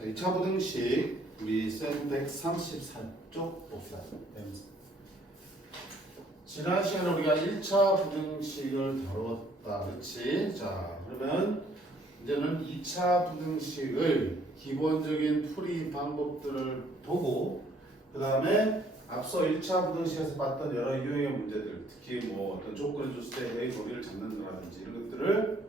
자, 2차 부등식 우리 쌤 134쪽 봅시다. 지난 시간에 우리가 1차 부등식을 다뤘다. 그렇지? 자, 그러면 이제는 2차 부등식의 기본적인 풀이 방법들을 보고 그 다음에 앞서 1차 부등식에서 봤던 여러 유형의 문제들, 특히 뭐 어떤 조건을 줬을 때 A 거리를 잡는다든지 이런 것들을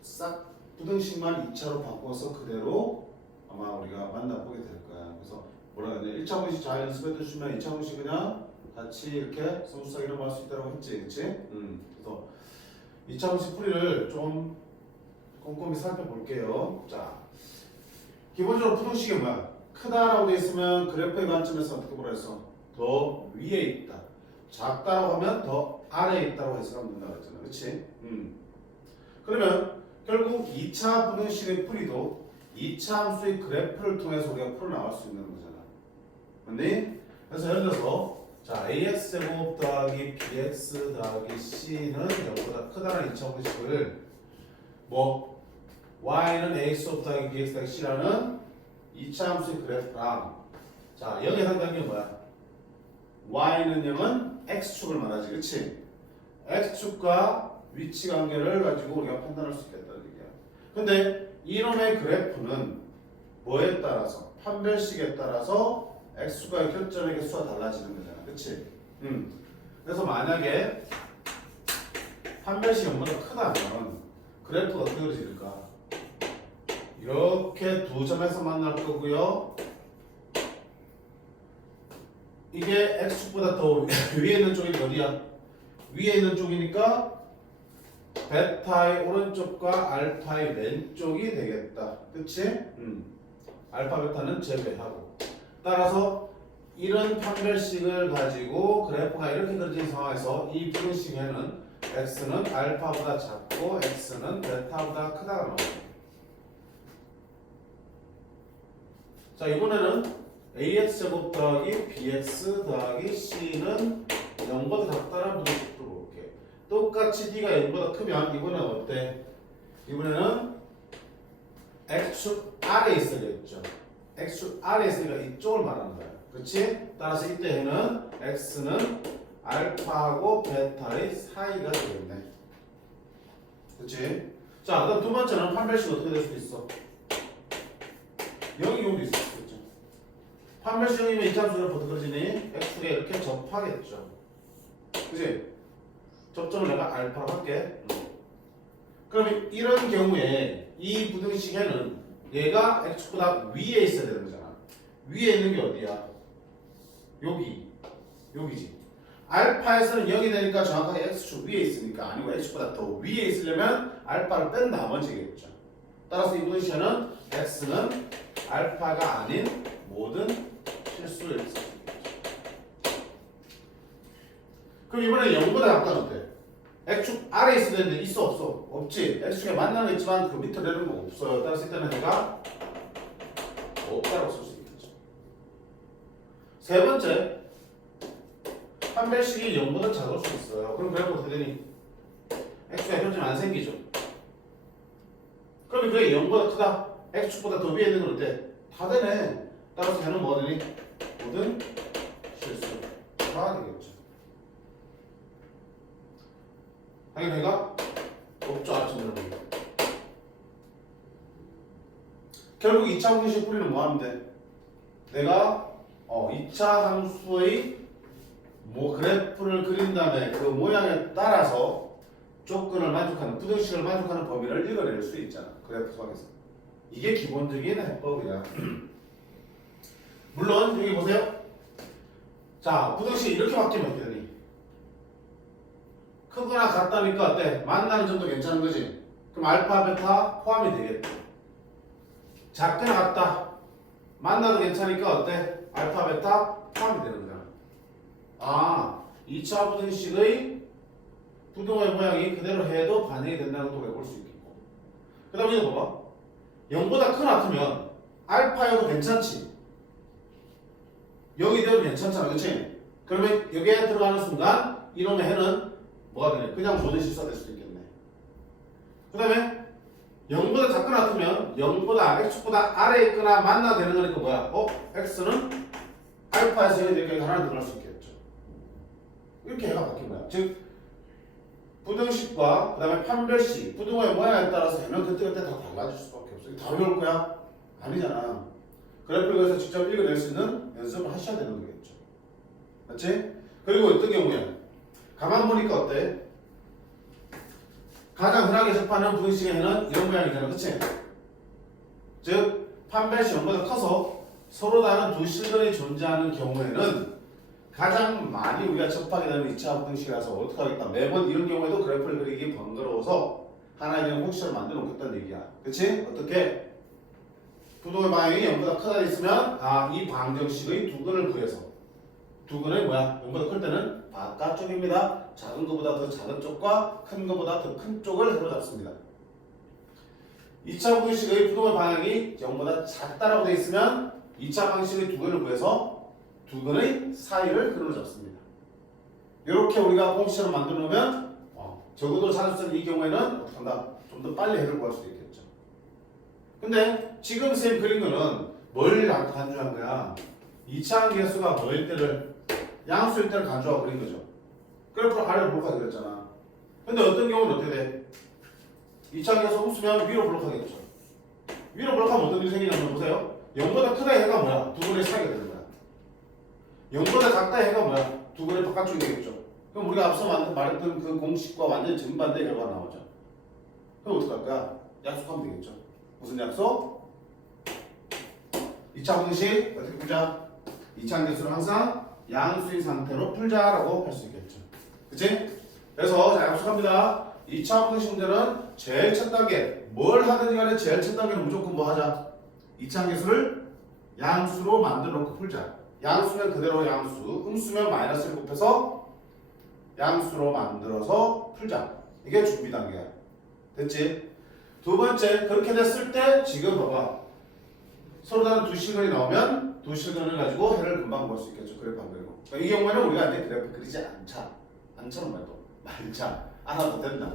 싹 부등식만 2차로 바꿔서 그대로 아마 우리가 만나보게 될 거야. 그래서 뭐라 그러냐, 1차 부등식 잘 연습해 두시면 2차 부등식 그냥 같이 이렇게 성수상 이런 거 할 수 있다고 했지, 그치? 그래서 2차 부등식 풀이를 좀 꼼꼼히 살펴볼게요. 자, 기본적으로 부등식이 뭐야? 크다라고 돼 있으면 그래프의 관점에서 어떻게 보라 했어? 더 위에 있다. 작다라고 하면 더 아래에 있다고 해석하면 된다고 했잖아, 그치? 그러면 결국 2차 부등식의 풀이도 2차 함수의 그래프를 통해서 우리가 풀어나갈 수 있는 거잖아. 맞니? 그래서 예를 들어서 자, ax제곱 더하기 bx 더하기 c는 0보다 크다는 2차 부등식을 뭐 y는 ax 더하기 bx 더하기 c라는 2차 함수의 그래프랑 자, 0에 해당되는 게 뭐야? y는 0은 x축을 말하지, 그치? x축과 위치 관계를 가지고 우리가 판단할 수 있겠다는 얘기야. 근데 이놈의 그래프는 뭐에 따라서? 판별식에 따라서 x축과의 교점의 개수가 달라지는 거잖아, 그치? 그래서 만약에 판별식이 0보다 크다면 그래프가 어떻게 그려질까? 이렇게 두 점에서 만날 거고요. 이게 x축보다 더 위에 있는 쪽이 어디야? 위에 있는 쪽이니까 베타의 오른쪽과 알파의 왼쪽이 되겠다. 그치? 알파 베타는 제외하고. 따라서 이런 판별식을 가지고 그래프가 이렇게 그려진 상황에서 이 부등식에는 x는 알파보다 작고 x는 베타보다 크다가 나옵니다. 자, 이번에는 ax제곱 더하기 bx 더하기 c는 0보다 작다는 부등식도 볼게. 똑같이 d가 0보다 크면 이번엔 어때? 이번에는 x축 아래에 있어야겠죠. x축 아래에 있으니까 이쪽을 말하는 거야. 그렇지? 따라서 이때는 x는 알파하고 베타의 사이가 되겠네. 그렇지? 자, 그럼 두 번째는 판별식 어떻게 될 수도 있어? 0이 경우도 있을 수 있죠. 판별식 0이면 2차 함수를 어떻게 그려지니? x축에 이렇게 접하겠죠. 그치? 접점을 내가 알파로 할게. 그럼 이런 경우에 이 부등식에는 얘가 x축보다 위에 있어야 되는 거잖아. 위에 있는 게 어디야? 여기지. 알파에서는 0이 되니까 정확하게 x축 위에 있으니까 아니고 x축보다 더 위에 있으려면 알파를 뺀 나머지겠죠. 따라서 이 부등식에는 x는 알파가 아닌 모든 실수를 쓸 수 있겠죠. 그럼 이번에 0보다 작다는 어때? x축 아래에 있어야 되는데 있어 없어? 없지. x축에 만나는 거 있지만 그 밑으로 내려는 거 없어요. 따라서 이때는 내가 없다고 쓸 수 있겠죠. 세 번째, 판별식이 0보다 작을 수 있어요. 그럼 그래프 어떻게 되니? x축에 변점 안 생기죠. 그럼 그게 0보다 크다? x축보다 더 위에 있는 건 어때? 다 되네. 따라서 걔는 뭐가 되니? 모든 실수가 되겠죠. 당연히 내가 없죠. 아침 여러분. 결국 2차 분식 풀이는 뭐 하면 돼? 내가 2차 함수의 뭐 그래프를 그린 다음에 그 모양에 따라서 조건을 만족하는 부등식을 만족하는 범위를 읽어낼 수 있잖아. 그래프 속에서. 이게 기본적인 해법이야. 물론 여기 보세요. 자, 부등식이 이렇게 바뀌면 어떻게 되니? 크거나 같다니까 어때? 만나는 점도 괜찮은 거지? 그럼 알파, 베타 포함이 되겠지. 작거나 같다. 만나도 괜찮으니까 어때? 알파, 베타 포함이 되는 거잖아. 아, 2차 부등식의 부등호의 모양이 그대로 해도 반영이 된다는 것도 볼 수 있겠고. 그 다음에 이거 봐봐. 0보다 크나 같으면 알파여도 괜찮지. 0이 되어도 괜찮잖아, 그치? 그러면 여기에 들어가는 순간 이놈의 해는 뭐가 되냐? 그냥 모든 실수가 될 수도 있겠네. 그 다음에 0보다 작거나 같으면 0보다 x보다 아래에 있거나 만나 되는 거니까 뭐야? x는 알파에서 여기까지 하나 들어갈 수 있겠죠. 이렇게 해가 바뀐 거야. 즉 부등식과 그 다음에 판별식, 부등호의 모양에 따라서 해면 그때그때 다 달라질 수밖에 없어. 다 외울 거야? 아니잖아. 그래프를 그래서 직접 읽어낼 수 있는 연습을 하셔야 되는 거겠죠. 맞지? 그리고 어떤 경우에 가만 보니까 어때? 가장 흔하게 접하는 부등식에는 이런 모양이잖아. 그치? 즉 판별식 0보다 커서 서로 다른 두 실근이 존재하는 경우에는 가장 많이 우리가 접하게 되는 2차 부등식이라서 어떻게 하겠다. 매번 이런 경우에도 그래프를 그리기 번거로워서 하나의 그냥 공식을 만들어 놓겠다는 얘기야. 그치? 어떻게? 부동의 방향이 0보다 크다 있으면 이 방정식의 두근을 구해서 두근의 뭐야? 0보다 클 때는 바깥쪽입니다. 작은 것보다 더 작은 쪽과 큰 것보다 더 큰 쪽을 세로 잡습니다. 2차 부등식의 부동의 방향이 0보다 작다라고 되어 있으면 2차 방식의 두근을 구해서 두근의 사이를 그림으로 잡습니다. 이렇게 우리가 공식으로 만들어 놓으면 적어도 찾을 수 있는 이 경우에는 어떻게 한다? 좀 더 빨리 해결 구할 수도 있겠죠. 근데 지금 선생님 그린 거는 뭘 간주한 거야? 2차 계수가 뭐일 때를 양수일 때를 간주하고 그린 거죠. 그래프를 아래로 블록하게 그랬잖아. 근데 어떤 경우는 어떻게 돼? 2차 계수 훔치면 위로 블록하겠죠. 위로 블록하면 어떤 일이 생기냐면 보세요. 0보다 크다 해가 뭐야? 두근의 사이가 되는 거야. 0보다 작다 해가 뭐야? 두근의 바깥쪽이 되겠죠. 그럼 우리가 앞서 말했던 그 공식과 완전히 정반대 결과가 나오죠. 그럼 어떻게 할까? 약속하면 되겠죠. 무슨 약속? 2차 분식 어떻게 풀자? 2차 계수를 항상 양수인 상태로 풀자라고 할 수 있겠죠. 그치? 그래서 자, 약속합니다. 2차 분식 문제는 제일 첫 단계 뭘 하든지 간에 제일 첫 단계는 무조건 뭐 하자? 2차 계수를 양수로 만들어 놓고 풀자. 양수면 그대로 양수, 음수면 마이너스를 곱해서 양수로 만들어서 풀자. 이게 준비 단계야. 됐지? 두 번째, 그렇게 됐을 때 지금 봐봐. 서로 다른 두 실근이 나오면 두 실근을 가지고 해를 금방 볼 수 있겠죠. 그래프 안 그리고. 그러니까 이 경우에는 우리가 이제 그래프 그리지 않자. 않자는 말도 말자. 안 와도 된다.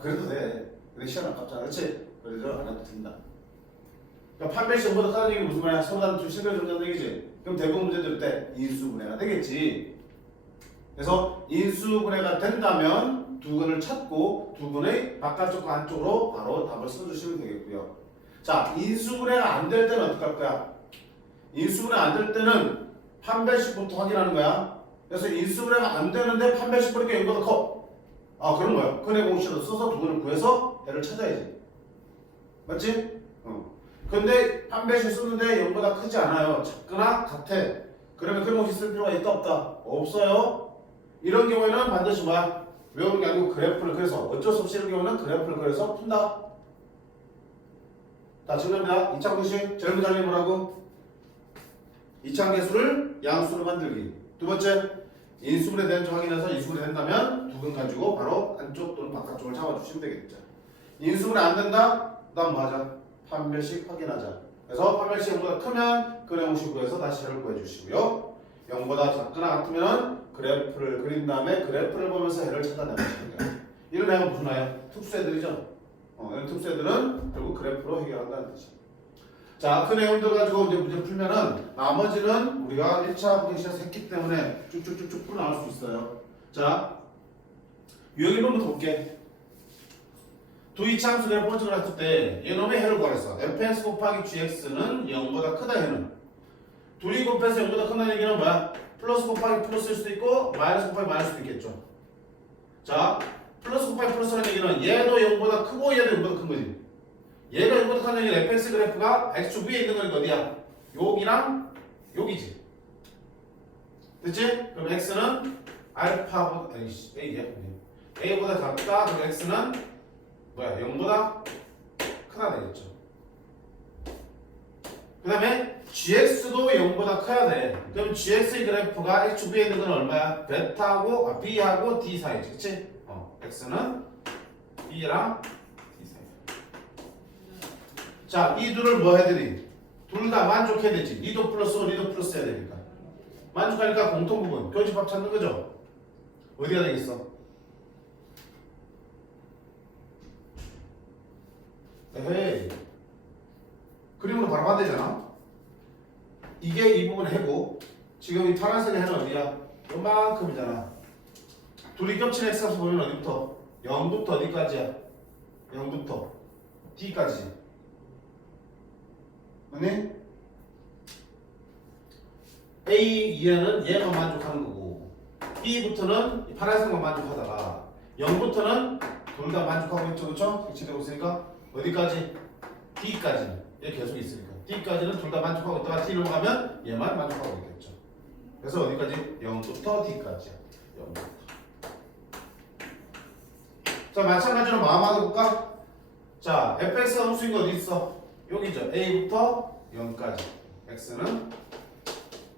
그래도 돼. 근데 시간 아깝잖아. 그렇지? 그래도 안 해도 된다. 그러니까 판별식 0보다 크다는 얘기는 무슨 말이야? 서로 다른 두 실근이 존재한다는 얘기지. 그럼 대부분 문제 들을 때 인수분해가 되겠지. 그래서 인수분해가 된다면 두근을 찾고 두근의 바깥쪽과 안쪽으로 바로 답을 써주시면 되겠고요. 자, 인수분해가 안 될 때는 어떻게 할 거야? 인수분해 안 될 때는 판별식부터 확인하는 거야. 그래서 인수분해가 안 되는데 판별식 보니까 0보다 커. 그럼 뭐야? 근의 공식으로 써서 두근을 구해서 얘를 찾아야지. 맞지? 근데 판별식 썼는데 0보다 크지 않아요. 작거나 같아. 그러면 근의 공식 쓸 필요가 있다 없다? 없어요. 이런 경우에는 반드시 뭐야? 외우는 게 아니고 그래프를 그려서 어쩔 수 없이 이런 경우는 그래프를 그려서 푼다. 자, 정답입니다. 2차 공식 제일 먼저 하는 뭐라고? 2차 계수를 양수로 만들기. 두 번째, 인수분해 되는지 확인해서 인수분해 된다면 두근 가지고 바로 안쪽 또는 바깥쪽을 잡아주시면 되겠죠. 인수분해 안 된다? 그다음 뭐 하자? 판별식 확인하자. 그래서 판별식 0보다 크면 근의 공식 구해서 다시 해를 구해주시고요. 0보다 작거나 같으면 그래프를 그린 다음에 그래프를 보면서 해를 찾아내시면 돼요. 이런 애가 무슨 애야? 특수애들이죠. 이런 특수애들은 결국 그래프로 해결한다는 뜻이에요. 자, 큰 내용들 가지고 이제 문제 풀면은 나머지는 우리가 1차 부등식에서 했기 때문에 쭉쭉쭉쭉 풀어 나올 수 있어요. 자, 유형 1번부터 볼게. 두 이차함수 그래프 번역을 했을 때 얘놈의 해를 구하랬어. fx 곱하기 gx는 0보다 크다 해는 둘이 곱해서 0보다 큰다는 얘기는 뭐야? 플러스 곱하기 플러스일 수도 있고 마이너스 곱하기 마이너스일 수도 있겠죠. 자, 플러스 곱하기 플러스라는 얘기는 얘도 0보다 크고 얘도 0보다 큰 거지. 얘가 0보다 큰 얘기는 fx 그래프가 x축 위에 있는 거니까 어디야? 여기랑 여기지. 됐지? 그럼 x는 알파보다 a보다 작다. 그럼 x는 뭐야? 0보다 크다 되겠죠. 그 다음에 gx도 0보다 커야 돼. 그럼 gx의 그래프가 x축 위에 있는 건 얼마야? 베타하고 b하고 d 사이지. 그치? x는 b랑 d 사이. 자, 이 둘을 뭐 해야 되니? 둘 다 만족해야 되지. 니도 플러스고 니도 플러스 해야 되니까. 만족하니까 공통 부분, 교집합 찾는 거죠. 어디가 되겠어? 에헤이. 그림으로 바로 봐야 되잖아. 이게 이 부분의 해고. 지금 이 파란색의 해는 어디야? 요만큼이잖아. 둘이 겹친 x값을 보면 어디부터? 0부터 어디까지야? 0부터 d까지. 맞니? A 이하는 얘만 만족하는 거고 B부터는 파란색만 만족하다가 0부터는 둘 다 만족하고 있죠, 그렇죠? 일치되고 있으니까 어디까지? D까지. 얘 계속 있으니까 D까지는 둘 다 만족하고 있다가 D로 가면 얘만 만족하고 있겠죠. 그래서 어디까지? 0부터 D까지야. 0부터. 자, 마찬가지로 마음하게 볼까? 자, fx가 함수인 거 어디 있어? 여기죠. a부터 0까지. x는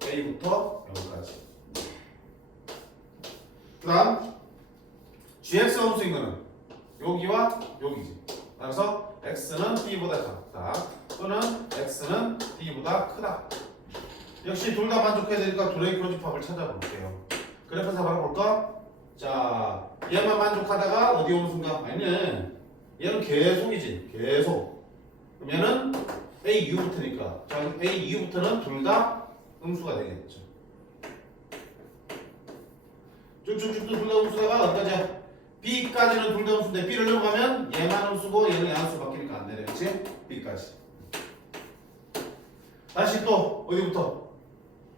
a부터 0까지. 그 다음 gx가 함수인 거는 여기와 여기지. 따라서 x는 b보다 작다 또는 x는 b보다 크다. 역시 둘 다 만족해야 되니까 둘의 교집합을 찾아볼게요. 그래프에서 바로 볼까? 자, 얘만 만족하다가 어디 오는 순간? 아니네. 얘는 계속이지. 계속. 그럼 얘는 AU부터니까. 자, 그럼 AU부터는 둘 다 음수가 되겠죠. 쭉쭉쭉 둘 다 음수다가 어디까지야? B까지는 둘 다 음수인데 B를 넘어가면 얘만 음수고 얘는 양수 바뀌니까 안 되네. 그치? B까지. 다시 또 어디부터?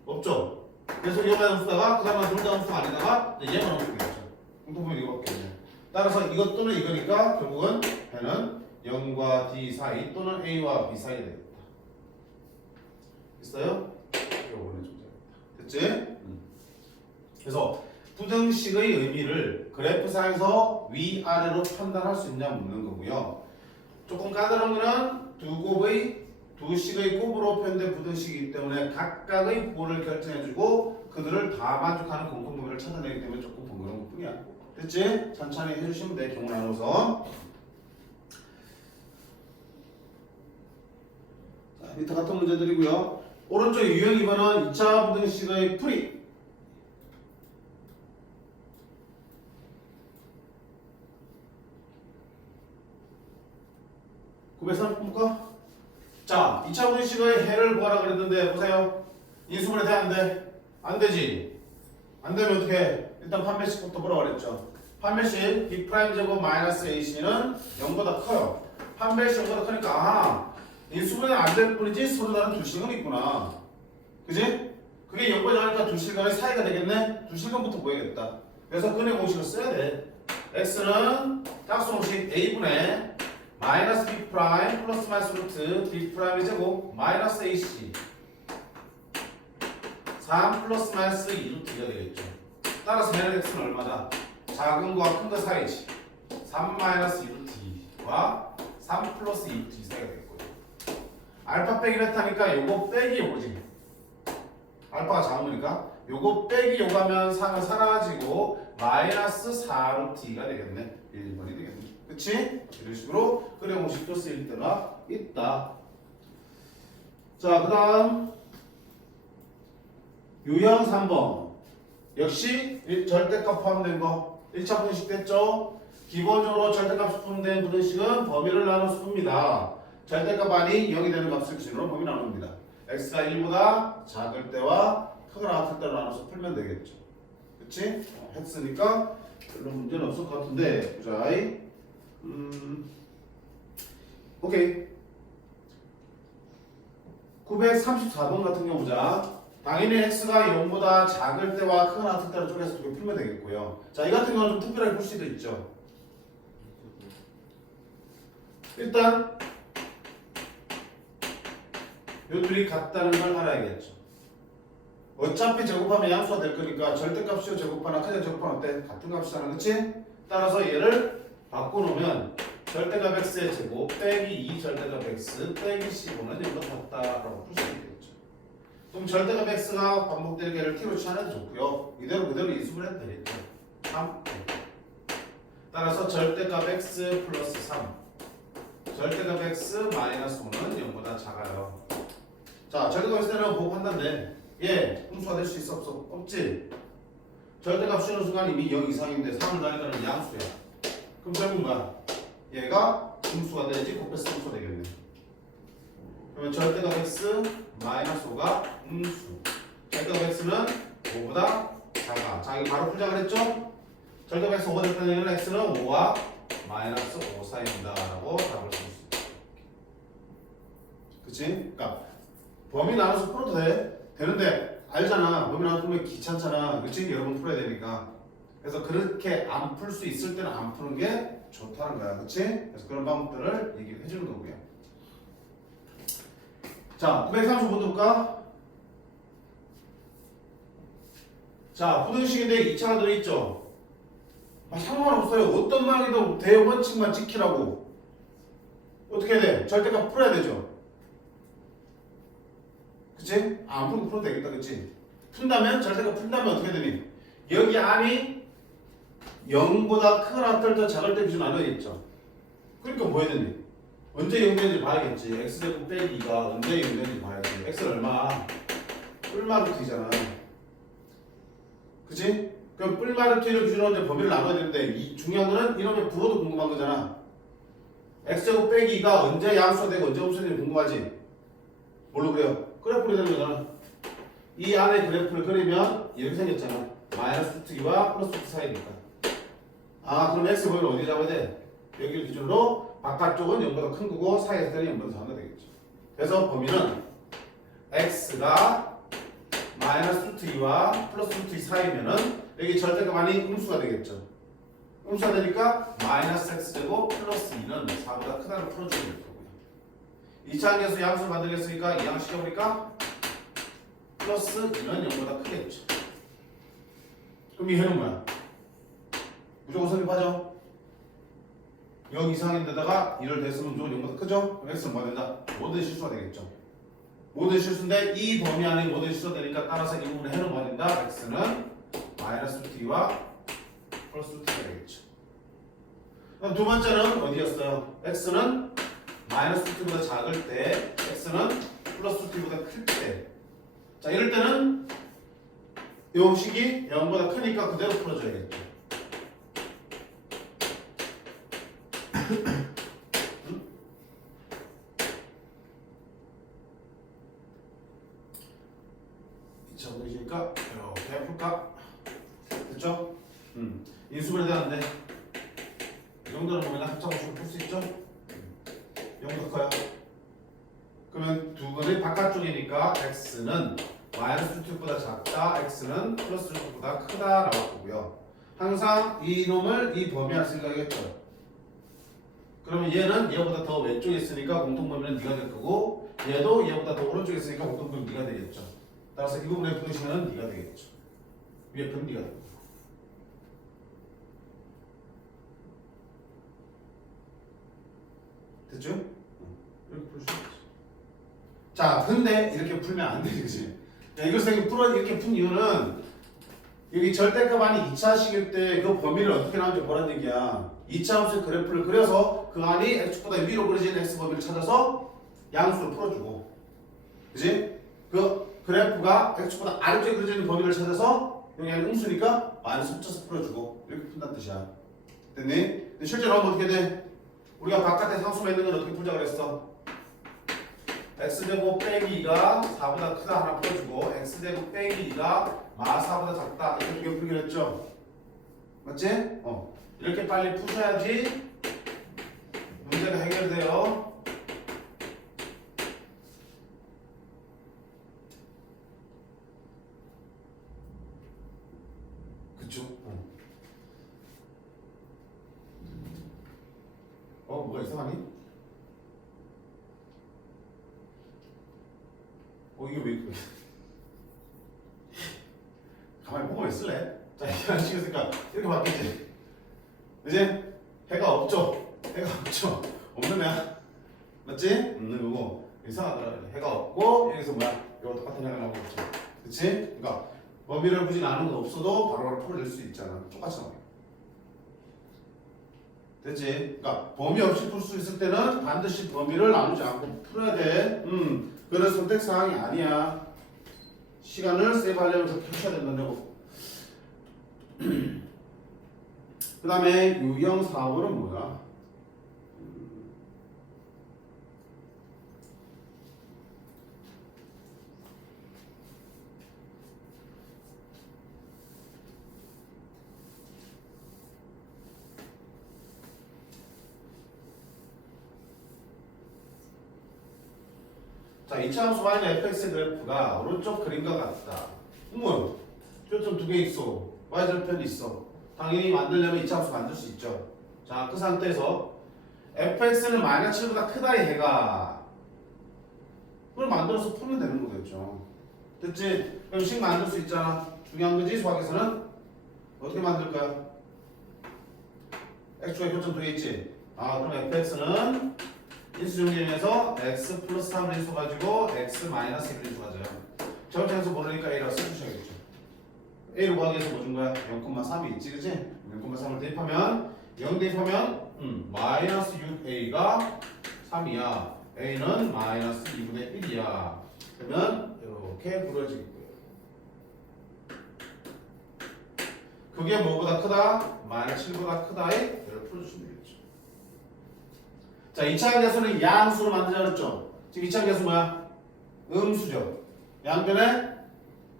없죠? 그래서 얘만 음수다가 그 다음에 둘 다 음수가 아니다가 얘만 음수겠죠. 공통분 이거밖에 없네. 따라서 이것 또는 이거니까 결국은 얘는 0과 D 사이 또는 A와 B 사이가 되겠다. 있어요? 요거는 좀 됐지? 그래서 부등식의 의미를 그래프상에서 위아래로 판단할 수 있냐 묻는 거고요. 조금 까다로운 거는 두 식의 곱으로 표현된 부등식이기 때문에 각각의 부호를 결정해주고 그들을 다 만족하는 공통범위를 찾아내기 때문에 조금 번거로운 것뿐이야. 됐지? 천천히 해주시면 돼. 경우 나눠서. 자, 밑에 같은 문제들이고요. 오른쪽 유형 2번은 2차 부등식의 풀이. (930) 볼까? 자, 2차 부등식의 해를 구하라 그랬는데 보세요. 인수분해 돼? 안 돼? 안 되지. 안 되면 어떻게 해? 일단 판매식부터 보라 그랬죠. 판매식 B'제곱 마이너스 AC는 0보다 커요. 판매식 0보다 크니까 아하, 인수분해는 안 될 뿐이지 서로 다른 두 실근이 있구나. 그지? 그게 0보다 작으니까 두 실근의 사이가 되겠네? 두 실근부터 보야겠다. 그래서 근의 공식을 써야 돼. X는 짝수 공식 A분의 마이너스 B 프라임 플러스 마이너스 루트 B 프라임의 제곱 마이너스 AC 3 플러스 마이너스 2루트가 되겠죠. 따라서 얘는 x는 얼마다? 작은 거와 큰 거 사이지. 3 마이너스 2루트와 3 플러스 2루트 사이가 되겠고요. 알파 빼기 베타니까 요거 빼기 요거지. 알파가 작은 거니까 요거 빼기 요거 하면 3은 사라지고 마이너스 4루트가 되겠네. 1번이 되겠네. 그치? 이런 식으로 그래 공식도 쓰일 때가 있다. 자, 그 다음 유형 3번 역시 절대값 포함된 거 1차 분식 됐죠? 기본적으로 절대값이 포함된 부등식은 범위를 나눠 풉니다. 절대값 아니 0이 되는 값을 기준으로 범위 나눕니다. x가 1보다 작을 때와 크거나 같을 때로 나눠서 풀면 되겠죠. 그치? 했으니까 별로 문제는 없을 것 같은데 보자. 오케이. 934번 같은 경우 보자. 당연히 x가 0보다 작을 때와 크거나 같을 때로 쪼개서 두 개 풀면 되겠고요. 자, 이 같은 경우는 좀 특별하게 풀 수도 있죠. 일단 요 둘이 같다는 걸 알아야겠죠. 어차피 제곱하면 양수가 될 거니까 절대값이요 제곱하나 크게 제곱하나 어때? 같은 값이잖아. 그치? 따라서 얘를 바꿔놓으면 절대값 x의 제곱 빼기 2 절대값 x 빼기 15는 0보다 같다라고 풀 수 있겠죠. 그럼 절대값 x가 반복되는 개를 t로 치환해도 좋고요. 그대로 인수분해도 되겠죠. 3. 따라서 절대값 x 플러스 3 절대값 x 마이너스 5는 0보다 작아요. 자, 절대값 x는 보고 판단돼. 얘 음수가 될 수 있어 없어? 없지? 절대값 쉬는 순간 이미 0 이상인데 3을 가니까는 양수야. 그럼 결국 뭐야? 얘가 음수가 되지 곱해서 음수가 되겠네. 그러면 절대값 x 마이너스 5가 음수. 절대값 x는 5보다 작아. 자, 이거 바로 풀자 그랬죠? 절대값 x 5가 됐다는 얘기는 x는 5와 마이너스 5 사이입니다. 라고 답을 쓸 수 있다. 그치? 그러니까 범위 나눠서 풀어도 되는데 알잖아. 범위 나눠서 풀면 귀찮잖아. 그치? 여러 번 풀어야 되니까. 그래서 그렇게 안 풀 수 있을 때는 안 푸는 게 좋다는 거야. 그치? 그래서 그런 방법들을 얘기를 해주는 거고요. 자, 935번 볼까? 자, 부등식인데 2차가 들어있죠? 상관없어요. 어떤 방이든 대원칙만 지키라고. 어떻게 해야 돼? 절대값 풀어야 되죠? 그치? 안 풀면 풀어도 되겠다. 그치? 푼다면, 절대값 푼다면 어떻게 되니? 여기 안이 0보다 크거나 더 작을 때 기준 나눠야겠죠? 그러니까 뭐 해야 되니? 언제 0 되는지 봐야겠지. x제곱 빼기 2가 언제 0 되는지 봐야지. x는 얼마? 뿔마루트이잖아. 그치? 그럼 뿔마루트를 기준으로 이제 범위를 나눠야 되는데 이 중요한 거는 이놈의 부호도 궁금한 거잖아. x제곱 빼기 2가 언제 양수가 되고 언제 음수가 되는지 궁금하지? 뭘로 그래요? 그래프를 되는 거잖아. 이 안에 그래프를 그리면 이렇게 생겼잖아. 마이너스 루트 2와 플러스 루트 사이니까. 아, 그럼 x 범위를 어디 잡아야 돼? 여기를 기준으로 바깥쪽은 0보다 큰 거고 사이에서 때는 0보다 작은 거 되겠죠. 그래서 범위는 x가 마이너스 루트 2와 플러스 루트 2 사이면은 여기 절대값 안이 음수가 되겠죠. 음수가 되니까 마이너스 x제곱 플러스 2는 4보다 크다는 걸 풀어주면 될 거고요. 2차 함수에서 양수를 만들겠으니까 이 양식 시켜보니까 플러스 2는 0보다 크겠죠. 그럼 이 해는 뭐야? 무조건 성립하죠? 0 이상인데다가 1을 대쓰면 무조건 0보다 크죠? 그럼 x는 뭐가 된다? 모든 실수가 되겠죠. 모든 실수인데 이 범위 안에 모든 실수가 되니까 따라서 이 부분의 해는 뭐가 된다? x는 마이너스 루트 2와 플러스 루트 2가 되겠죠. 그럼 두 번째는 어디였어요? x는 마이너스 루트 2보다 작을 때 x는 플러스 루트 2보다 클 때. 자, 이럴 때는 이 식이 0보다 크니까 그대로 풀어줘야겠죠. 응? 이 차 보이시니까 이렇게 풀까? 됐죠? 인수분해 되는데 이 정도는 보면 합차공식을 풀 수 있죠? 이 정도 커요. 그러면 두 번의 바깥쪽이니까 x는 마이너스 루트보다 작다, x는 플러스 루트보다 크다라고 보고요. 항상 이 놈을 이 범위 안에 생각하겠죠. 그러면 얘는 얘보다 더 왼쪽에 있으니까 공통범위는 네가 될 거고, 얘도 얘보다 더 오른쪽에 있으니까 공통범위 네가 되겠죠. 따라서 이 부분의 부등식은 네가 되겠죠. 위에 분 네가 되고. 됐죠? 이렇게 풀 수 있죠. 자, 근데 이렇게 풀면 안 되지, 그치? 이것을 이렇게 푼 이유는 여기 절대값 안이 2차식일 때 그 범위를 어떻게 나오는지 보라는 얘기야. 2차 함수의 그래프를 그려서 그 안이 x보다 위로 그려진 x 범위를 찾아서 양수로 풀어주고, 그치? 그 그래프가 x보다 아래쪽에 그려진 범위를 찾아서 여기 안에 음수니까 마이너스 붙여서 풀어주고 이렇게 푼다는 뜻이야. 됐니? 근데 실제로 하면 어떻게 돼? 우리가 바깥에 상수만 있는 건 어떻게 풀자 그랬어? x제곱 빼기 2가 4보다 크다 하나 풀어주고 x제곱 빼기 2가 마 4보다 작다 이렇게 두 개 풀기로 했죠? 맞지? 이렇게 빨리 푸셔야지 문제가 해결돼요. 그쵸? 뭐가 이상하니? 이게 왜 그래? 가만히 보고 있을래? 자, 이렇게 안 시켰으니까 이렇게 바뀌지. 이제 해가 없죠? 해가 없죠? 없는 애야. 맞지? 없는 거고. 이상하더라. 해가 없고 여기서 뭐야? 이거 똑같은 해가 나오고 있죠. 그치? 그러니까 범위를 굳이 나누는 거 없어도 바로바로 풀어낼 수 있잖아. 똑같이 나와요. 됐지? 그러니까 범위 없이 풀 수 있을 때는 반드시 범위를 나누지 않고 풀어야 돼. 그런 선택 사항이 아니야. 시간을 세이브하려면 그렇게 하셔야 된다고. 그 다음에 유형 4번은 뭐야? 자, 2차 함수 y는 fx 그래프가 오른쪽 그림과 같다. 뭐? 표점 두 개 있어. y절편이 있어. 당연히 만들려면 2차 함수 만들 수 있죠. 자, 그 상태에서 fx는 마이너스 7보다 크다 이 해가 그걸 만들어서 풀면 되는 거겠죠. 됐지? 그럼 식 만들 수 있잖아. 중요한 거지 수학에서는 어떻게 만들 거야? x축에 표점 두 개 있지? 그럼 fx는 인수정리에서 x 플러스 3을 인수가지고 x 마이너스 1을 인수가져요. 저렇게해서 모르니까 a라고 써주셔야겠죠. a를 구하기 위해서 뭐 준 거야? 0,3이 있지, 그치? 0,3을 대입하면 0 대입하면 마이너스 6a가 3이야. a는 마이너스 2분의 1이야. 그러면 이렇게 부러지고요. 그게 뭐보다 크다? 마이너스 7보다 크다에 이걸 풀어주시면 되겠죠. 자, 2차 계수는 양수로 만들자 그랬죠? 지금 2차 계수 뭐야? 음수죠. 양변에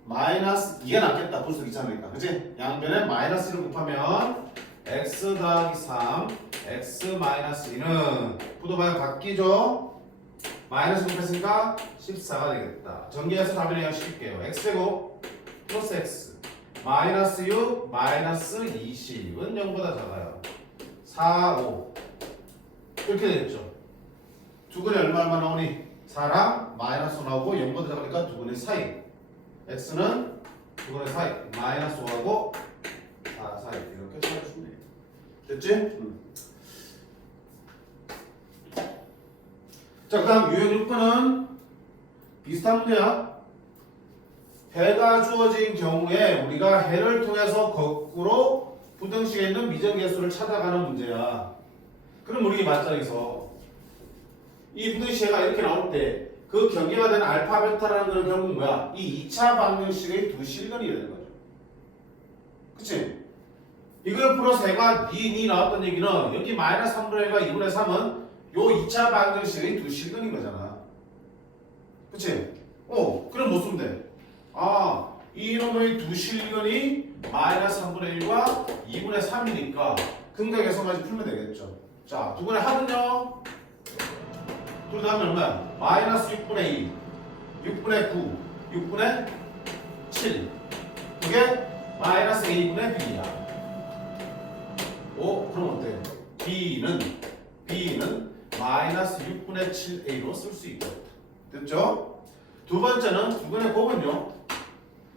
마이너스 2가 낫겠다. 벌써 귀찮으니까. 그치? 양변에 마이너스 1을 곱하면 x 더하기 3 x 마이너스 2는 부도방향 바뀌죠? 마이너스 곱했으니까 14가 되겠다. 전개해서 답변 양식할게요. x제곱 플러스 x 마이너스 6 마이너스 20은 0보다 작아요. 4, 5 이렇게 되겠죠. 두근이 얼마 나오니? 4랑 마이너스 나오고 0보다 작으니까 두근의 사이 x는 두근의 사이 마이너스 5하고 4 사이 이렇게 찾아주면 돼요. 됐지? 자, 그 다음 유형 6번은 비슷한 문제야. 해가 주어진 경우에 우리가 해를 통해서 거꾸로 부등식에 있는 미정계수를 찾아가는 문제야. 그럼 우리 맞자리에서 이 부등식 해가 이렇게 나올 때 그 경계가 되는 알파 베타라는 건 결국 뭐야? 이 2차 방정식의 두 실근이 되는 거죠. 그치? 이걸 플러스 해가 니 나왔던 얘기는 여기 마이너스 3분의 1과 2분의 3은 요 2차 방정식의 두 실근인 거잖아. 그치? 그럼 뭐 쓰면 돼? 이놈의 두 실근이 마이너스 3분의 1과 2분의 3이니까 근각에서까지 풀면 되겠죠. 자, 두 분의 합은요? 둘 다 하면 얼마야? 마이너스 6분의 2, 6분의 9, 6분의 7. 그게 마이너스 a분의 b야. 그럼 어때? b는 마이너스 6분의 7a로 쓸 수 있겠다. 됐죠? 두 번째는 두분의 곱은요.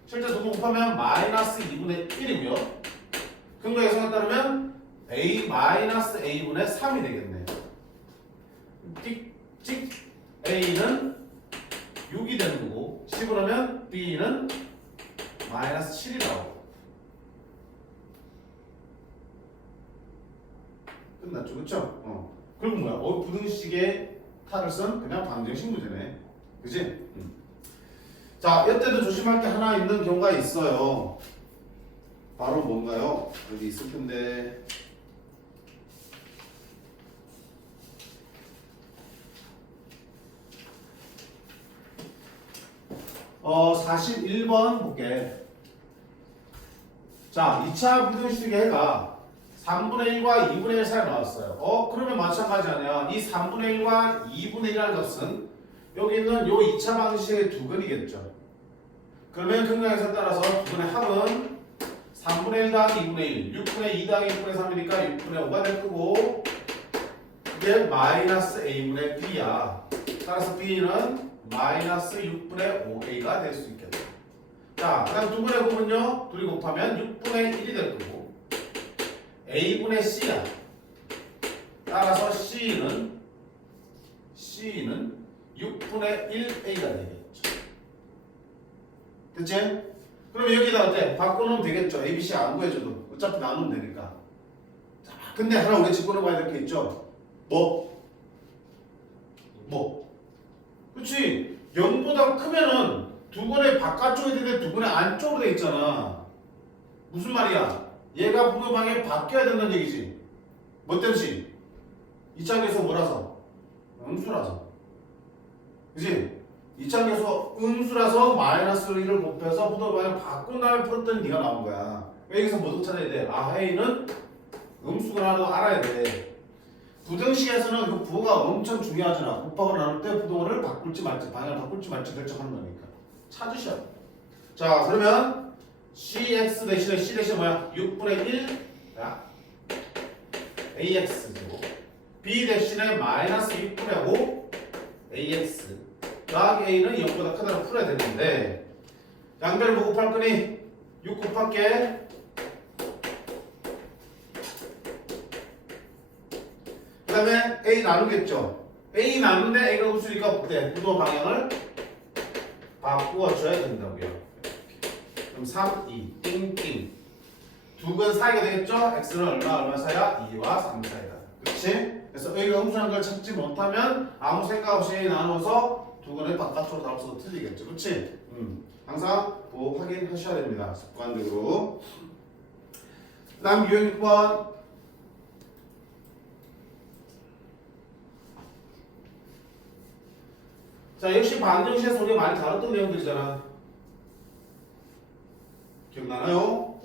실제 두분 곱하면 마이너스 2분의 1이고요. 근거 예상에 따르면 a 마이너스 a분의 3이 되겠네요. 즉 a는 6이 되는 거고 10을 하면 b는 마이너스 7이 나오고 끝났죠, 그쵸? 그리고 뭐야? 부등식의 탈을 쓴 그냥 방정식 문제네. 그치? 자, 이때도 조심할 게 하나 있는 경우가 있어요. 바로 뭔가요? 여기 있을 텐데. 41번 볼게. 자, 2차 부등식의 해가 3분의 1과 2분의 1 사이 나왔어요. 그러면 마찬가지 아니야. 이 3분의 1과 2분의 1이라는 것은 여기 있는 요 2차 방식의 두근이겠죠. 그러면 근각에서 따라서 두근의 합은 3분의 1 더하기 2분의 1, 6분의 2 더하기 6분의 3이니까 6분의 5가 될 거고 이게 마이너스 a분의 b야. 따라서 b는 마이너스 6분의 5a가 될 수 있겠다. 자, 그 다음 두분의 곱은요. 둘이 곱하면 6분의 1이 될 거고 a분의 c야. 따라서 c는 6분의 1a가 되겠죠. 됐지? 그럼 여기다 어때? 바꿔놓으면 되겠죠. a, b, c 안 구해줘도 어차피 나누면 되니까. 자, 근데 하나 우리 짚고 넘어가야 될 게 있죠. 뭐? 그렇지. 0보다 크면은 두근의 바깥쪽에 되는데 두근의 안쪽으로 돼 있잖아. 무슨 말이야? 얘가 부등방향이 바뀌어야 된다는 얘기지. 뭐 때문에? 2차 계수 뭐라서? 음수라서. 그치? 2차 계수 음수라서 마이너스 1을 곱해서 부등방향을 바꾼 다음에 풀었더니 네가 나온 거야. 여기서 뭐도 찾아야 돼? a는 음수구나도 알아야 돼. 부등식에서는 그 부호가 엄청 중요하잖아. 곱하고 나눌 때 부동호를 바꿀지 말지, 방향을 바꿀지 말지 결정하는 거니까. 찾으셔. 자, 그러면 cx 대신에 c 대신에 뭐야? 6분의 1 야, ax고 b 대신에 마이너스 6분의 5 ax 더하기 a는 0보다 크다고 풀어야 되는데 양변을 뭐 곱할 거니? 6 곱할게. 그 다음에 a 나누겠죠. a 나누는데 a가 없으니까 어때? 부도 방향을 바꾸어줘야 된다고요. 그럼 3, 2, 띵띵. 두 근 사이가 되겠죠? x는 얼마 사이야? 2와 3 사이다. 그렇지? 그래서 a가 음수라는 걸 찾지 못하면 아무 생각 없이 a 나눠서 두 근을 바깥으로 다 없어도 틀리겠죠. 그렇지? 항상 뭐 확인하셔야 됩니다. 습관적으로. 그 다음 유형 6번. 자, 역시 방정식에서 우리가 많이 다뤘던 내용들이잖아. 기억나나요?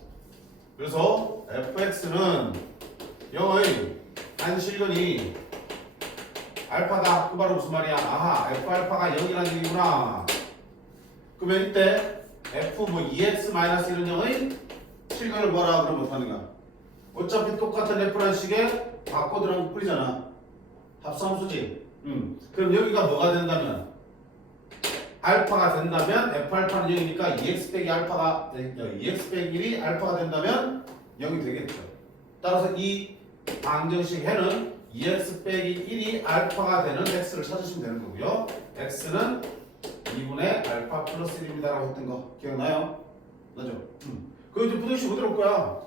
그래서 fx는 0의 한실근이 알파다. 그 말은 무슨 말이야? 아하, f 알파가 0이라는 얘기구나. 그러면 이때 f 뭐 2x 마이너스 1은 0의 실근을 뭐라 그러면 어떡하는가? 어차피 똑같은 f라는 식에 바꿔 들어간 거 뿐이잖아. 합성함수지. 그럼 여기가 뭐가 된다면? 알파가 된다면 f 알파는 0이니까 2x 빼기 알파가 2x 빼기 1이 알파가 된다면 0이 되겠죠. 따라서 이 방정식 해는 2x 빼기 1이 알파가 되는 x를 찾으시면 되는 거고요. x는 2분의 알파 플러스 1입니다 라고 했던 거 기억나요? 맞죠? 그거 이제 부등식 어디로 올 거야?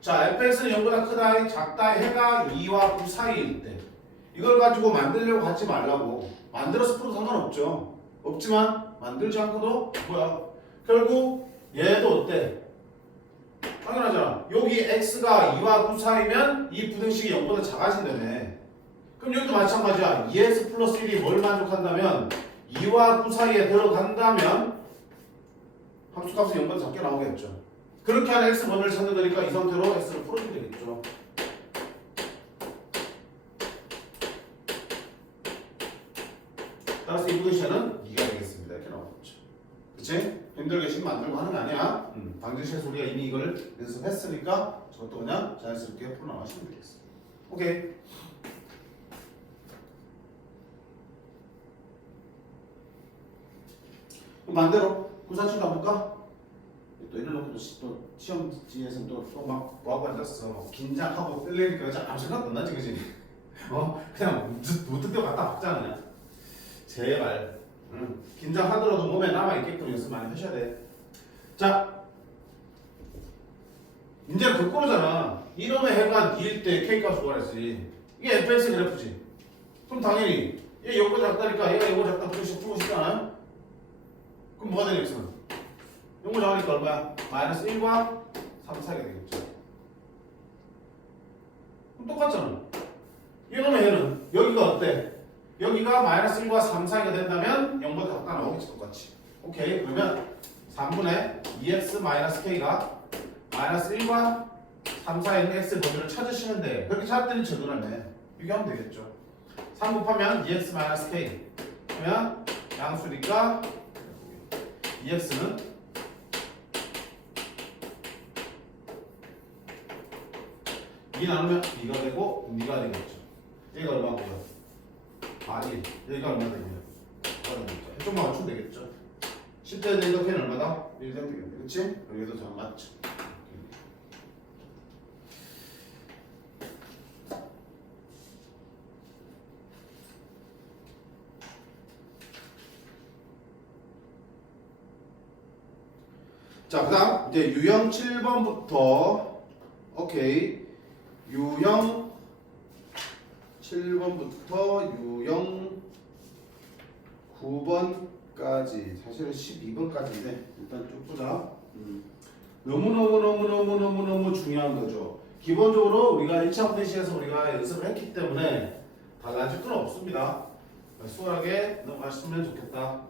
자, fx는 0보다 크다, 작다 해가 2와 9 사이일 때 이걸 가지고 만들려고 하지 말라고. 만들어서 풀어도 상관없죠. 없지만 만들지 않고도 뭐야? 결국 얘도 어때? 당연하잖아. 여기 x가 2와 9 사이면 이 부등식이 0보다 작아진다네. 그럼 여기도 마찬가지야. 2x 플러스 1이 뭘 만족한다면 2와 9 사이에 들어간다면 함수값은 0보다 작게 나오겠죠. 그렇게 하는 x 범위를 찾는 거니까 이 상태로 x를 풀어주면 되겠죠. 따라서 이 부등식은 2가 되겠습니다. 이렇게 나오겠죠. 그치? 힘들게 만들고 하는 거 아니야. 방정식에서 우리가 이미 이걸 연습했으니까 저것도 그냥 자연스럽게 풀어나가시면 되겠습니다. 오케이. 그럼 반대로 구사출 가볼까? 또 이래놓고 또 시험지에서 또막 뭐하고 앉았어. 긴장하고 끌리니까 아무 생각도 안 나지, 그지? 그냥 무턱대고 갖다 박자 그냥. 제발. 긴장하더라도 몸에 남아있게끔 연습 많이 하셔야 돼. 자, 이제 거꾸로잖아. 이놈의 해가 D일 때 K값을 구하랬지. 이게 fx 그래프지. 그럼 당연히 얘 요거 작다니까 얘가 요거 작다 부등식 풀고 싶잖아요. 그럼 뭐가 되는 x는? 요거 작으니까 얼마야? 마이너스 1과 3 사이가 되겠죠. 그럼 똑같잖아. 이놈의 해는 여기가 어때? 여기가 마이너스 1과 3 사이가 된다면 0보다 작다 나오겠지 똑같이. 오케이. 그러면 3분의 2x 마이너스 k가 마이너스 1과 3 사이에 있는 x의 범위를 찾으시면 돼. 그렇게 찾았더니 적으라네. 이렇게 하면 되겠죠. 3 곱하면 2x 마이너스 k 그러면 양수니까 2x는 2 나누면 2가 되고 2가 되겠죠. 얘가 얼마고요? 아니, 여기가 얼마 되냐? 이쪽만 맞추면 되겠죠. 10대 대입 K는 얼마다? 1 되겠네. 그치? 여기도 잘 맞죠. 자, 그 다음 이제 유형 7번부터 오케이. 유형 7번부터 유형 9번까지 사실은 12번까지인데 일단 쭉 보자. 너무너무 중요한 거죠. 기본적으로 우리가 1차 부등식에서 우리가 연습을 했기 때문에 달라질 건 없습니다. 수월하게 넘어가시면 좋겠다.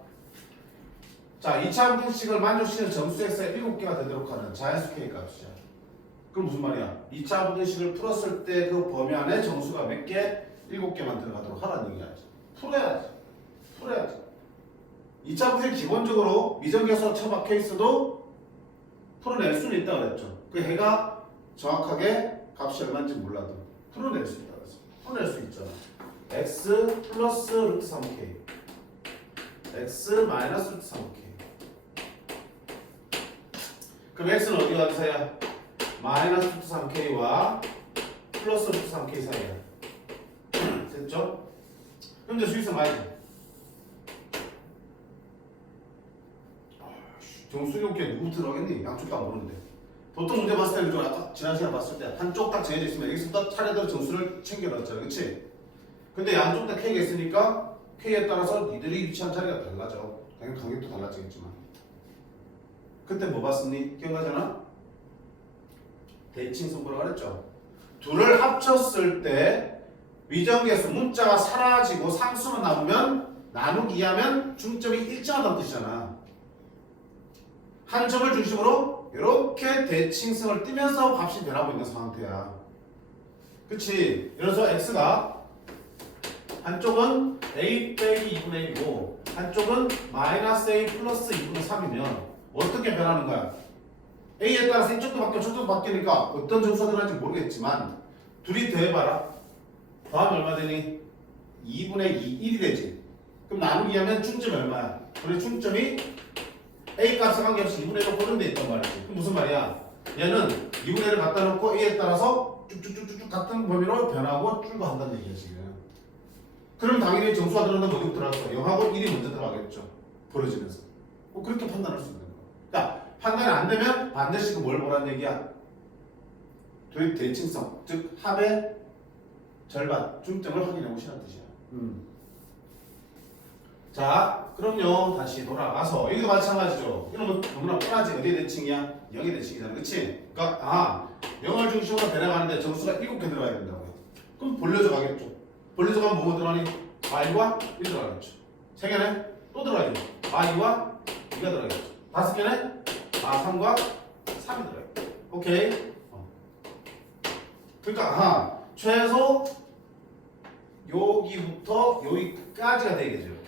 자, 2차 부등식을 만족시키는 정수 x가 7개가 되도록 하는 자연수 k 값이야. 그럼 무슨 말이야? 2차 부등식을 풀었을 때 그 범위 안에 정수가 몇 개? 7개만 들어가도록 하라는 얘기야지. 풀어야지. 2차 분식 기본적으로 미정계수로 처박혀 있어도 풀어낼 수는 있다고 그랬죠. 그 해가 정확하게 값이 얼마인지 몰라도 풀어낼 수 있다고 그랬어. 풀어낼 수 있잖아. x 플러스 루트 3k x 마이너스 루트 3k. 그럼 x는 어디가 어디 사이야? 마이너스 루트 3k와 플러스 루트 3k 사이야. 됐죠? 그럼 이제 수익성 봐야지. 정수리 옥에 누구부터 들어가겠니? 양쪽 다 모르는데. 보통 문제 봤을 때는 좀 아까 지난 시간 봤을 때 한쪽 딱 정해져 있으면 여기서부터 차례대로 정수를 챙겨 넣었잖아. 그치? 근데 양쪽 다 K가 있으니까 K에 따라서 니들이 위치한 자리가 달라져. 당연히 간격도 달라지겠지만. 그때 뭐 봤었니? 기억나잖아? 대칭성 뭐라고 그랬죠? 둘을 합쳤을 때 위정계수 문자가 사라지고 상수만 남으면 나누기 하면 중점이 일정하다는 뜻이잖아. 한 점을 중심으로 이렇게 대칭성을 띠면서 값이 변하고 있는 상태야. 그치? 그래서 x가 한쪽은 a 빼기 2분의 1이고 한쪽은 마이너스 a 플러스 2분의 3이면 어떻게 변하는 거야? a에 따라서 이쪽도 바뀌고 저쪽도 바뀌니까 어떤 점수가 들어갈지 모르겠지만 둘이 더해봐라. 더하면 얼마 되니? 2분의 2, 1이 되지. 그럼 나누기 하면 중점이 얼마야? 우리 중점이 a 값에 관계없이 2분의 1로 고정돼 있단 말이지. 그럼 무슨 말이야? 얘는 2분의 1을 갖다 놓고 a에 따라서 쭉쭉쭉쭉 같은 범위로 변하고 줄고 한다는 얘기야 지금. 그럼 당연히 정수가 들어간다면 어디 들어갔어? 0하고 1이 먼저 들어가겠죠. 벌어지면서. 그렇게 판단할 수 있는 거야. 그러니까 판단이 안 되면 반드시 뭘 보라는 얘기야? 도입 대칭성, 즉 합의 절반, 중점을 확인해 보시라는 뜻이야. 자, 그럼요. 다시 돌아가서 여기도 마찬가지죠. 이런 거 너무나 뻔하지. 어디의 대칭이야? 0의 대칭이잖아. 그치? 그러니까 0을 중심으로 데려가는데 정수가 7개 들어가야 된다고요. 그럼 벌려져 가겠죠. 벌려져 가면 뭐가 들어가니? y와 1 들어가겠죠. 3개네? 또 들어가겠죠. y와 2가 들어가겠죠. 5개네? 3과 3이 들어가겠죠. 오케이? 그러니까 최소 여기부터 여기까지가 되겠죠. 이렇게.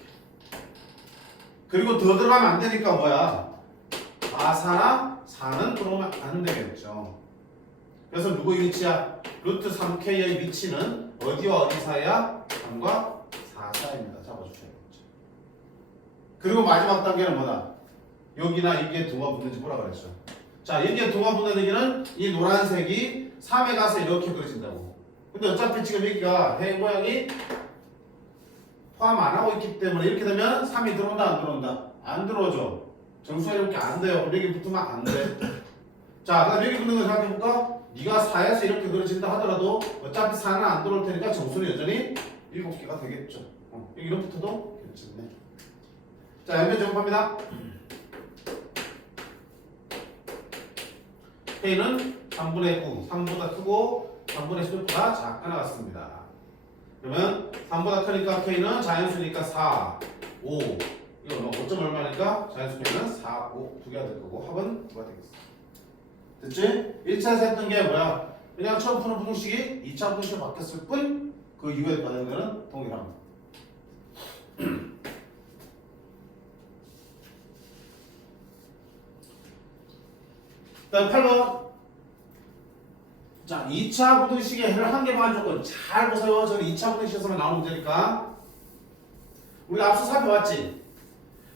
그리고 더 들어가면 안 되니까 뭐야? 4나 4는 들어오면 안 되겠죠. 그래서 누구의 위치야? 루트 3k의 위치는 어디와 어디 사이야? 3과 4 사이입니다. 잡아주셔야겠죠. 그리고 마지막 단계는 뭐다? 여기나 이게 동화 붙는지 뭐라 그랬죠? 자, 여기에 동화 붙는 얘기는 이 노란색이 3에 가서 이렇게 그려진다고. 근데 어차피 지금 여기가 해 모양이 포함 안 하고 있기 때문에 이렇게 되면 3이 들어온다 안 들어온다? 안 들어오죠. 정수가 이렇게 안 돼요. 여기 붙으면 안 돼. 자, 그다음 여기 붙는 거 생각해볼까? 네가 4에서 이렇게 그려진다 하더라도 어차피 4는 안 들어올 테니까 정수는 여전히 7개가 되겠죠. 여기로 붙어도 괜찮네. 자, 연변 정합니다. K는 3분의 9, 3보다 크고 3분의 10보다 작게 나왔습니다. 그러면 3보다 크니까 K는 자연수니까 4, 5. 이거 5점 얼마니까 자연수 K는 4, 5 두 개가 될 거고 합은 2가 되겠어. 됐지? 1차에서 했던 게 뭐야? 그냥 처음 푸는 분식이 2차 분식으로 바뀌었을 뿐 그 이후에 받은 거는 동일합니다. 다음 8번. 자, 2차 부등식의 해를 한 개만 조건 잘 보세요. 저는 2차 부등식에서만 나오는 문제니까. 우리가 앞서 살펴봤지?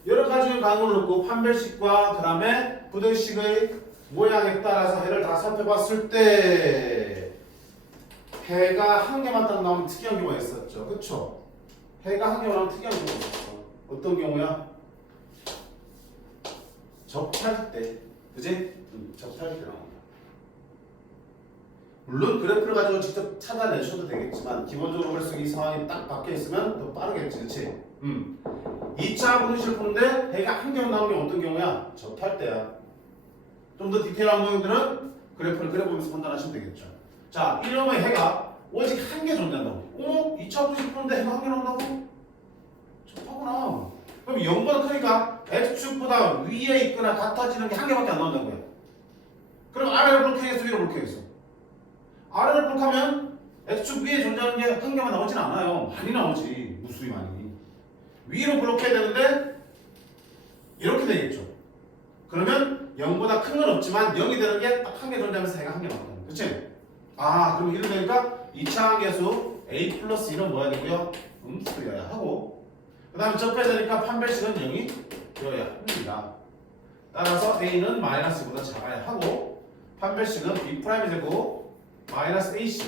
여러 가지 강론을 놓고 판별식과 그 다음에 부등식의 모양에 따라서 해를 다 살펴봤을 때 해가 한 개만 딱 나오면 특이한 경우가 있었죠. 그쵸? 해가 한 개만 나오면 특이한 경우가 있었어. 어떤 경우야? 접할 때. 그지? 접할 때 나온다. 물론 그래프를 가지고 직접 찾아내셔도 되겠지만 기본적으로 그래서 이 상황이 딱 바뀌어 있으면 더 빠르겠지. 그치? 2차 분식을 푸는데 해가 한 개만 나오는 게 어떤 경우야? 접할 때야. 좀 더 디테일한 모형들은 그래프를 그려보면서 판단하시면 되겠죠. 자, 이러면 해가 오직 한 개 존재한다고. 2차 분식 푸는데 해가 한 개 나온다고? 접하구나. 그럼 0보다 크니까 x축보다 위에 있거나 같아지는 게 한 개밖에 안 나온다고요. 그럼 아래를 블록해서 위로 블록해서. 아래를 블록하면 x축 위에 존재하는 게 한 개만 나오진 않아요. 많이 나오지. 무수히 많이. 위로 블록해야 되는데 이렇게 되겠죠. 그러면 0보다 큰 건 없지만 0이 되는 게 딱 한 개 존재하면서 해가 한 개 나온다. 그렇지? 아, 그럼 이렇게 되니까 2차 항계수 a 플러스 1은 뭐야 되고요? 음수여야 하고, 그 다음에 접해야 되니까 판별식은 0이 되어야 합니다. 따라서 a는 마이너스보다 작아야 하고, 판별식은 b 프라임이 되고 마이너스 ac,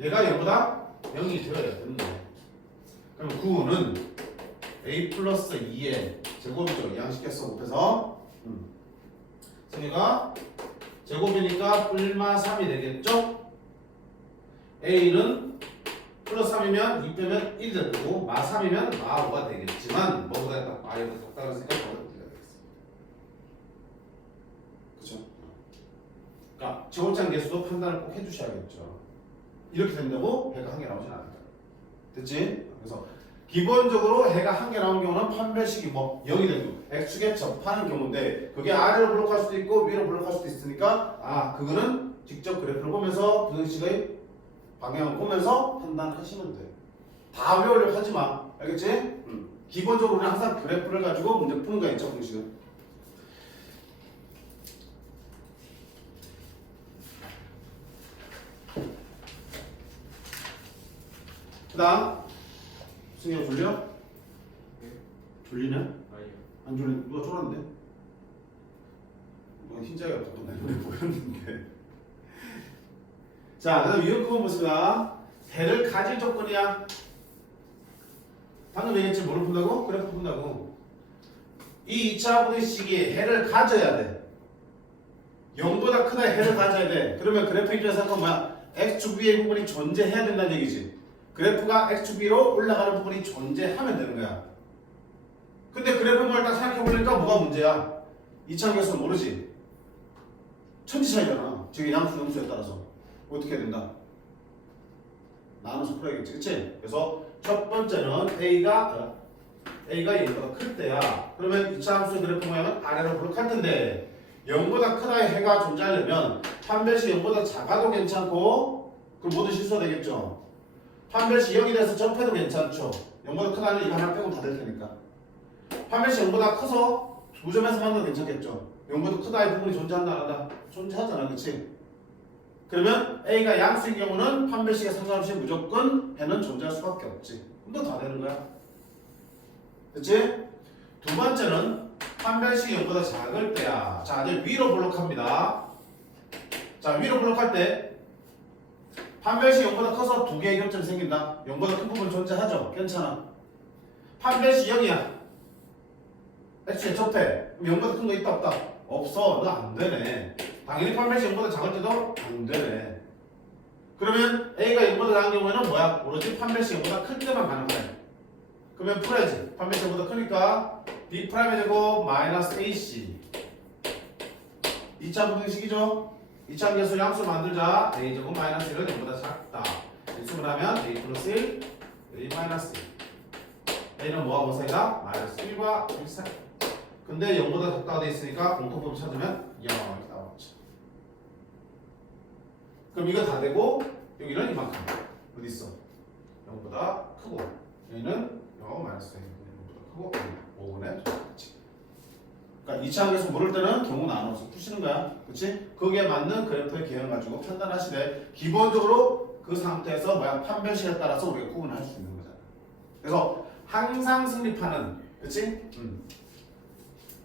얘가 0보다 0이 되어야 됩니다. 그럼 9는 a 플러스 2의 제곱이죠. 양식계수 곱해서 승희가 제곱이니까 뿔마 3이 되겠죠? a는 플러스 3이면 2 빼면 1이 될 거고 마 3이면 마 5가 되겠지만 뭐보다 딱 마이보다 적다고 했으니까 뭐가 되겠습니다. 그쵸? 그러니까 제곱장 개수도 판단을 꼭 해주셔야겠죠. 이렇게 된다고 해가 한 개 나오진 않을까. 됐지? 그래서 기본적으로 해가 한 개 나온 경우는 판별식이 뭐 0이 되고 x축에 접하는 경우인데, 그게 아래로 블록할 수도 있고 위로 블록할 수도 있으니까 아, 그거는 직접 그래프를 보면서 부등식의 방향을 보면서 판단하시면 돼. 다 외우려고 하지 마. 알겠지? 기본적으로는 항상 그래프를 가지고 문제 푸는 거 있죠, 부등식은. 그 다음 승희가 졸려? 네. 졸리냐? 아니요. 안 졸리는데? 누가 졸았는데? 뭐 흰자가 없었던 날 눈에 보였는데. 자, 그 다음 위협구문 보습니다. 해를 가질 조건이야. 방금 얘기했지, 뭐를 푼다고? 그래프 푼다고. 이 2차 부등식이 해를 가져야 돼. 0보다 크다 해를 가져야 돼. 그러면 그래프 입장에서 한 뭐야? x축 위의 부분이 존재해야 된다는 얘기지. 그래프가 x축 위로 올라가는 부분이 존재하면 되는 거야. 근데 그래프를 딱 생각해보니까 뭐가 문제야? 2차 함수는 모르지. 천지 차이잖아. 지금 양수 음수에 따라서 어떻게 해야 된다? 나눠서 풀어야겠지, 그치? 그래서 첫 번째는 a가 0보다 클 때야. 그러면 2차 함수의 그래프 모양은 아래로 블록할 텐데 0보다 크다의 해가 존재하려면 판별식 0보다 작아도 괜찮고, 그럼 모두 실수가 되겠죠. 판별식 0이 돼서 접해도 괜찮죠. 0보다 크다는 이거 하나 빼고 다 될 테니까. 판별식 0보다 커서 두 점에서 만나도 괜찮겠죠. 0보다 크다의 부분이 존재한다 안 한다? 존재하잖아, 그치? 그러면 A가 양수인 경우는 판별식에 상관없이 무조건 해는 존재할 수밖에 없지. 그럼 다 되는 거야. 그치? 두 번째는 판별식이 0보다 작을 때야. 자, 이제 위로 블록합니다. 자, 위로 블록할 때 판별식 0보다 커서 두 개의 교점이 생긴다. 0보다 큰 부분 존재하죠? 괜찮아. 판별식 0이야. x에 접해. 그럼 0보다 큰 거 있다 없다? 없어. 너 안 되네. 당연히 판별식 0보다 작을 때도 안 되네. 그러면 a가 0보다 작은 경우에는 뭐야? 오로지 판별식 0보다 클 때만 가능해. 그러면 풀어야지. 판별식 0보다 크니까 b 프라임이 되고 마이너스 ac. 2차 부등식이죠? 2차 함계수 양수 만들자. a 제곱 마이너스 1은 0보다 작다. 인수분 하면 a 플러스 1, a 마이너스 1. a는 뭐와 뭐 사이다? 마이너스 1과 1 사이. 근데 0보다 작다가 돼 있으니까 공통점 찾으면 2 이렇게 나오죠. 그럼 이거 다 되고 여기는 이만큼. 어디 있어? 0보다 크고 여기는 0하고 마이너스 1보다 크고 5분의 2. 그러니까 2차 함계수 모를 때는 경우 나눠서 푸시는 거야. 그치? 거기에 맞는 그래프의 개형 가지고 판단하시되 기본적으로 그 상태에서 뭐야? 판별식에 따라서 우리가 구분할 수 있는 거잖아. 그래서 항상 승립하는, 그치?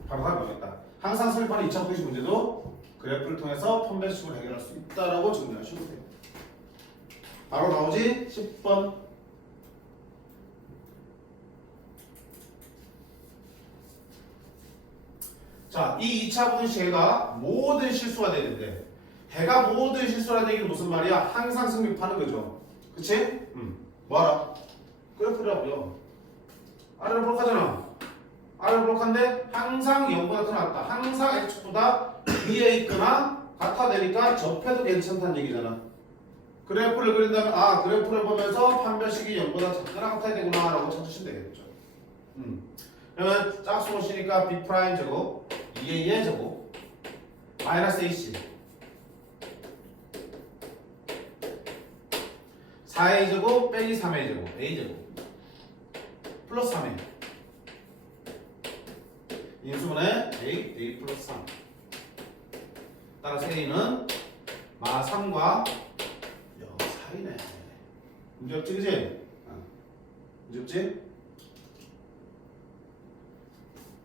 바로 나오겠다. 항상 승립하는 2차 부등식 문제도 그래프를 통해서 판별식으로 해결할 수 있다라고 정리하시면 돼요. 바로 나오지? 10번. 자, 이 2차 부등식 해가 모든 실수가 되는데, 해가 모든 실수라는 얘기는 무슨 말이야? 항상 승립하는 거죠. 그치? 뭐하라? 그래프라고요. 아래로 블록하잖아. 아래로 블록한데 항상 0보다 더 낫다. 항상 x축보다 위에 있거나 같아 되니까 접해도 괜찮다는 얘기잖아. 그래프를 그린다면 아, 그래프를 보면서 판별식이 0보다 작거나 같아야 되구나 라고 찾으시면 되겠죠. 그러면 짝수로 쓰니까 b 프라임 제곱 2의 2의 제곱 마이너스 ac 4a 제곱 빼기 3a 제곱 a 제곱 플러스 3a 인수분해 a 플러스 3 따라서 a는 마 3과 0 사이네. 문제 없지 그지? 문제 없지?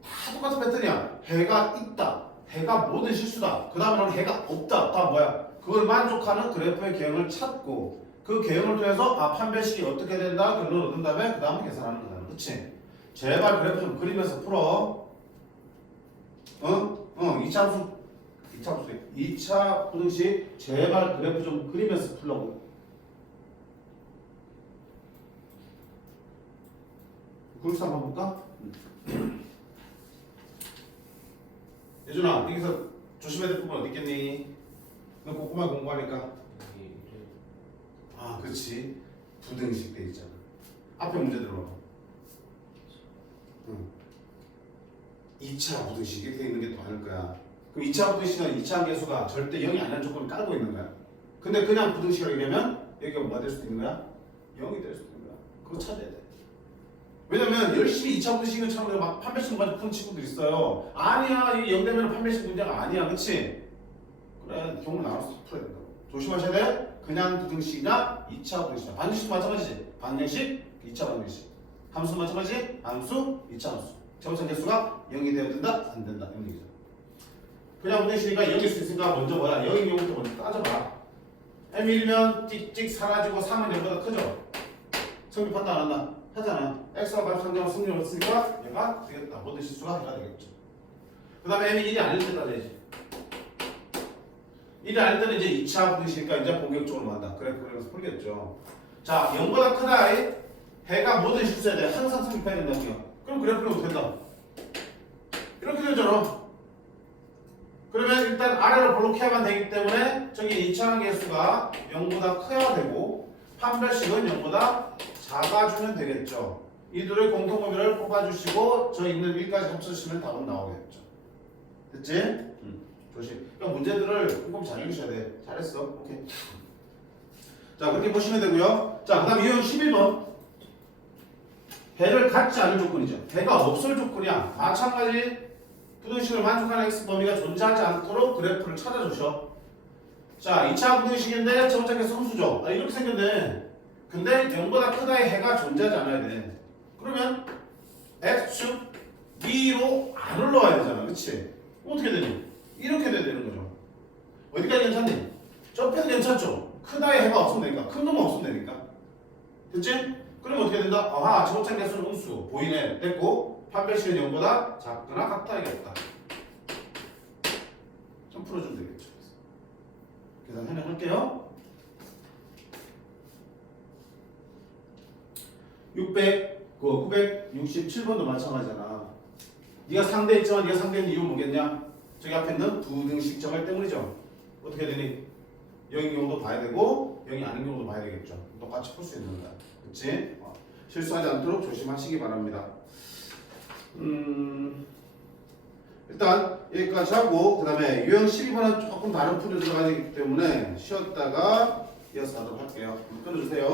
다 똑같은 패턴이야. 해가 있다. 해가 모든 실수다. 그 다음에는 해가 없다. 다 뭐야? 그걸 만족하는 그래프의 개형을 찾고 그 개형을 통해서 판별식이 어떻게 된다 결론을 얻은 다음에 그 다음에 계산하는 거다. 그치? 제발 그래프 좀 그리면서 풀어. 2차 부등식 제발 그래프 좀 그리면서 풀라고. 굴사 한번 볼까? 예준아, 여기서 조심해야 될 부분 어디 있겠니? 너 꼼꼼하게 공부하니까. 그렇지. 부등식 돼 있잖아. 앞에 문제 들어봐. 2차 부등식 이렇게 돼 있는 게 더 많을 거야. 그럼 2차 부등식은 2차 계수가 절대 0이 아니라는 조건을 깔고 있는 거야. 근데 그냥 부등식을 얘기하면 여기가 뭐가 될 수도 있는 거야? 0이 될 수도 있는 거야. 그거 찾아야 돼. 왜냐면 열심히 2차 부등식을 찾는 막 판별식 문제 푸는 친구들 있어요. 아니야, 이 0 되면 판별식 문제가 아니야, 그렇지? 그래, 경우 나눠서 풀어야 된다고. 조심하셔야 돼. 그냥 부등식이나 2차 부등식이나 반등식 마찬가지지. 반등식, 2차 반등식. 함수 마찬가지, 함수, 2차 함수. 제곱선 개수가 0이 되어야 된다? 안 된다. 이런 얘기죠. 그냥 부등식이니까 0일 수 있으니까 먼저 뭐야? 0인 경우부터 먼저 따져봐. m1이면 찍찍 사라지고 3은 0보다 크죠? 성립 판단 안 한다. 하잖아. x가 바로 상대방 승리를 얻으니까 얘가 되겠다. 모든 실수가 얘가 되겠죠. 그 다음에 m이 1이 아닐 때 따져야지. 1이 아닐 때는 이제 2차 부등식이니까 이제 본격적으로 한다. 그래프 그리면서 풀겠죠. 자, 0보다 크다. 해가 모든 실수해야 돼. 항상 성립해야 된다고요. 그럼 그래프는 어떻게 된다? 이렇게 되잖아. 그러면 일단 아래로 블록해야만 되기 때문에 저기 2차 계수가 0보다 커야 되고 판별식은 0보다 작아주면 되겠죠. 이 둘의 공통범위를 뽑아주시고 저 있는 위까지 합쳐주시면 답은 나오겠죠. 됐지? 조심. 그러니까 문제들을 꼼꼼히 잘 읽으셔야 돼. 잘했어. 오케이. 자, 그렇게 보시면 되고요. 자, 그 다음 유형 11번. 해를 갖지 않을 조건이죠. 해가 없을 조건이야. 마찬가지 부등식을 만족하는 x 범위가 존재하지 않도록 그래프를 찾아주셔. 자, 2차 부등식인데 첫 번째 계수 함수죠. 이렇게 생겼네. 근데 0보다 크다의 해가 존재하지 않아야 돼. 그러면 x축 위로 안 올라와야 되잖아. 그치? 어떻게 되니? 이렇게 돼야 되는 거죠. 어디까지 괜찮니? 접해도 괜찮죠? 크다의 해가 없으면 되니까. 큰 놈은 없으면 되니까. 됐지? 그러면 어떻게 된다? 아하, 제곱장 개수는 음수. 보이네. 됐고 판별식은 0보다 작거나 같아야겠다. 좀 풀어주면 되겠죠. 계산 해명할게요. 967번도 마찬가지잖아. 네가 상대 있지만 네가 상대인 이유 뭐겠냐? 저기 앞에 있는 부등식 정할 때문이죠. 어떻게 되니? 0인 경우도 봐야 되고 0이 아닌 경우도 봐야 되겠죠. 똑같이 풀 수 있는 거야. 그치? 실수하지 않도록 조심하시기 바랍니다. 일단 여기까지 하고 그 다음에 유형 12번은 조금 다른 풀이 들어가기 때문에 쉬었다가 이어서 하도록 할게요. 끊어주세요.